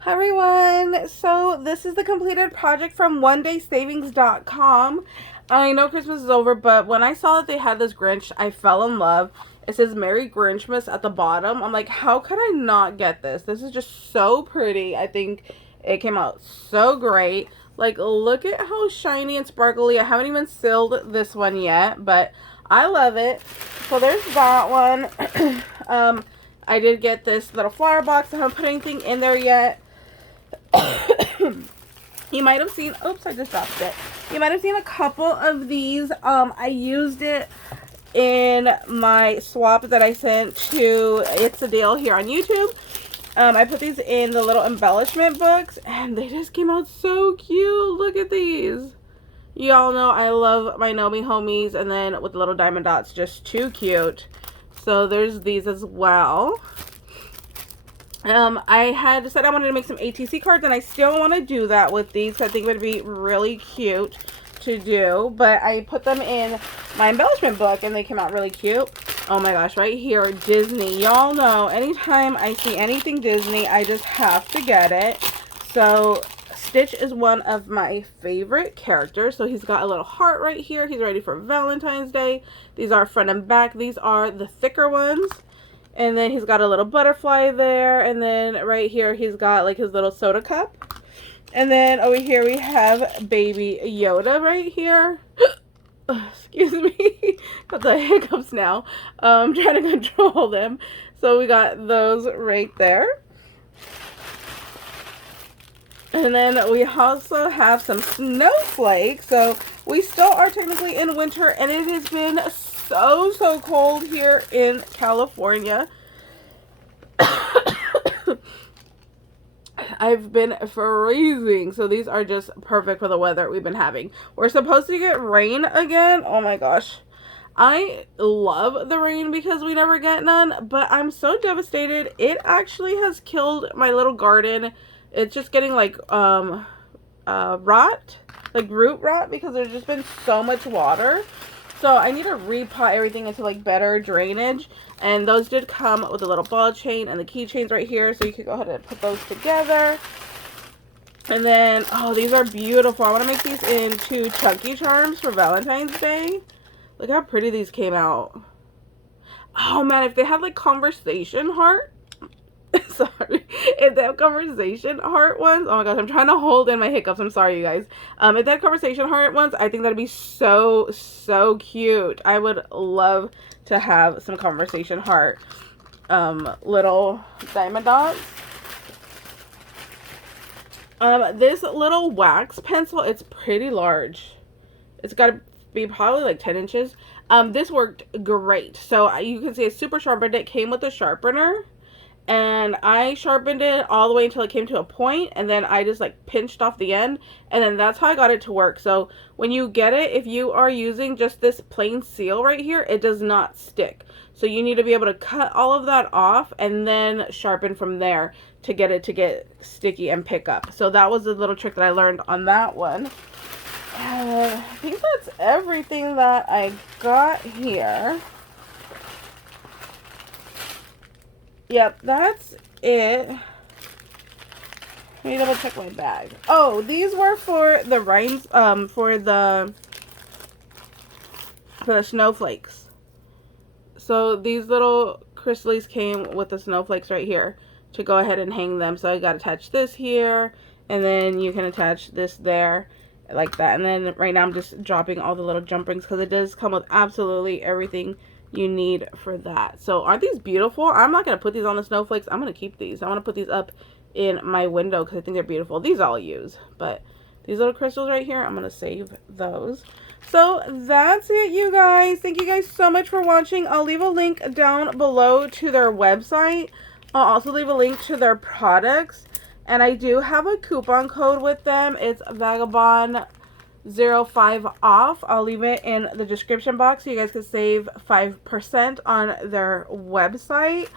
Hi everyone! So this is the completed project from onedaysavings.com. I know Christmas is over, but when I saw that they had this Grinch, I fell in love. It says Merry Grinchmas at the bottom. I'm like, how could I not get this? This is just so pretty. I think it came out so great. Like, look at how shiny and sparkly. I haven't even sealed this one yet, but I love it. So there's that one. I did get this little flower box. I haven't put anything in there yet. You might have seen, oops, I just dropped it. You might have seen a couple of these. I used it in my swap that I sent to It's a Deal here on YouTube. I put these in the little embellishment books, and they just came out so cute. Look at these. Y'all know I love my Know Me homies, and then with the little diamond dots, just too cute. So there's these as well. I had said I wanted to make some ATC cards, and I still want to do that with these. I think it would be really cute to do, but I put them in my embellishment book, and they came out really cute. Oh my gosh, right here, Disney. Y'all know, anytime I see anything Disney, I just have to get it. So Stitch is one of my favorite characters. So he's got a little heart right here. He's ready for Valentine's Day. These are front and back. These are the thicker ones. And then he's got a little butterfly there. And then right here, he's got like his little soda cup. And then over here, we have Baby Yoda right here. Excuse me. Got the hiccups now. I'm trying to control them. So we got those right there. And then we also have some snowflakes. So we still are technically in winter, and it has been so cold here in California. I've been freezing, so these are just perfect for the weather we've been having. We're supposed to get rain again. Oh my gosh, I love the rain because we never get none, but I'm so devastated. It actually has killed my little garden. It's just getting like rot, like root rot, because there's just been so much water. So I need to repot everything into like better drainage. And those did come with a little ball chain and the keychains right here. So you can go ahead and put those together. And then, oh, these are beautiful. I want to make these into chunky charms for Valentine's Day. Look how pretty these came out. Oh man, if they had like conversation heart. Sorry, if they have conversation heart ones, oh my gosh, I'm trying to hold in my hiccups, I'm sorry you guys. If they have conversation heart ones, I think that'd be so cute. I would love to have some conversation heart little diamond dots. This little wax pencil, it's pretty large. It's got to be probably like 10 inches. This worked great. So you can see it super sharpened. It came with a sharpener. And I sharpened it all the way until it came to a point, and then I just like pinched off the end, and then that's how I got it to work. So when you get it, if you are using just this plain seal right here, it does not stick. So you need to be able to cut all of that off and then sharpen from there to get it to get sticky and pick up. So that was a little trick that I learned on that one. I think that's everything that I got here. Yep, that's it. Let me double check my bag. Oh, these were for the rhymes, for the snowflakes. So these little crystals came with the snowflakes right here to go ahead and hang them. So I got to attach this here, and then you can attach this there like that. And then right now I'm just dropping all the little jump rings because it does come with absolutely everything you need for that. So aren't these beautiful? I'm not going to put these on the snowflakes. I'm going to keep these. I want to put these up in my window because I think they're beautiful. These I'll use, but these little crystals right here, I'm going to save those. So that's it, you guys. Thank you guys so much for watching. I'll leave a link down below to their website. I'll also leave a link to their products, and I do have a coupon code with them. It's VagabondCrafter 05 off. I'll leave it in the description box so you guys can save 5% on their website.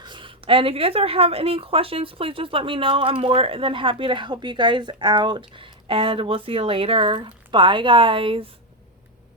And if you guys have any questions, please just let me know. I'm more than happy to help you guys out, and we'll see you later. Bye guys.